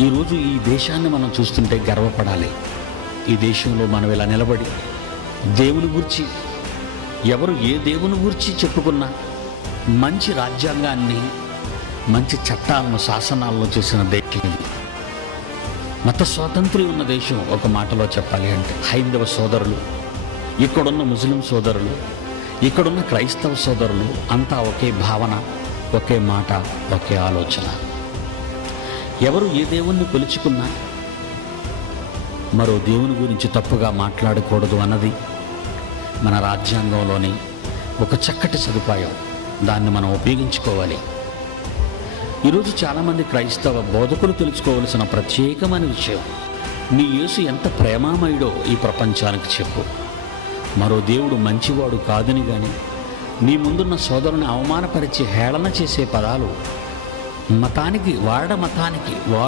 ఈరోజు ఈ దేశాన్ని మనం చూస్తుంటే గర్వపడాలి. ఈ దేశంలో మనం ఇలా నిలబడి దేవుని గురించి, ఎవరు ఏ దేవుని గురించి చెప్పుకున్నా మంచి రాజ్యాంగాన్ని, మంచి చట్టాలను, శాసనాలను చేసిన దేశం ఇది. మత స్వాతంత్ర్యం ఉన్న దేశం. ఒక మాటలో చెప్పాలి అంటే హైందవ సోదరులు, ఇక్కడున్న ముస్లిం సోదరులు, ఇక్కడున్న క్రైస్తవ సోదరులు అంతా ఒకే భావన, ఒకే మాట, ఒకే ఆలోచన. ఎవరు ఏ దేవుణ్ణి కొలుచుకున్నా మరో దేవుని గురించి తప్పుగా మాట్లాడకూడదు అన్నది మన రాజ్యాంగంలోని ఒక చక్కటి సదుపాయం. దాన్ని మనం ఉపయోగించుకోవాలి. ఈరోజు చాలామంది క్రైస్తవ బోధకులు తెలుసుకోవలసిన ప్రత్యేకమైన విషయం, నీ యేసు ఎంత ప్రేమామయుడో ఈ ప్రపంచానికి చెప్పు. మరో దేవుడు మంచివాడు కాదని కానీ, నీ ముందున్న సోదరుని అవమానపరిచి హేళన చేసే పదాలు మతానికి, వాడ మతానికి వారు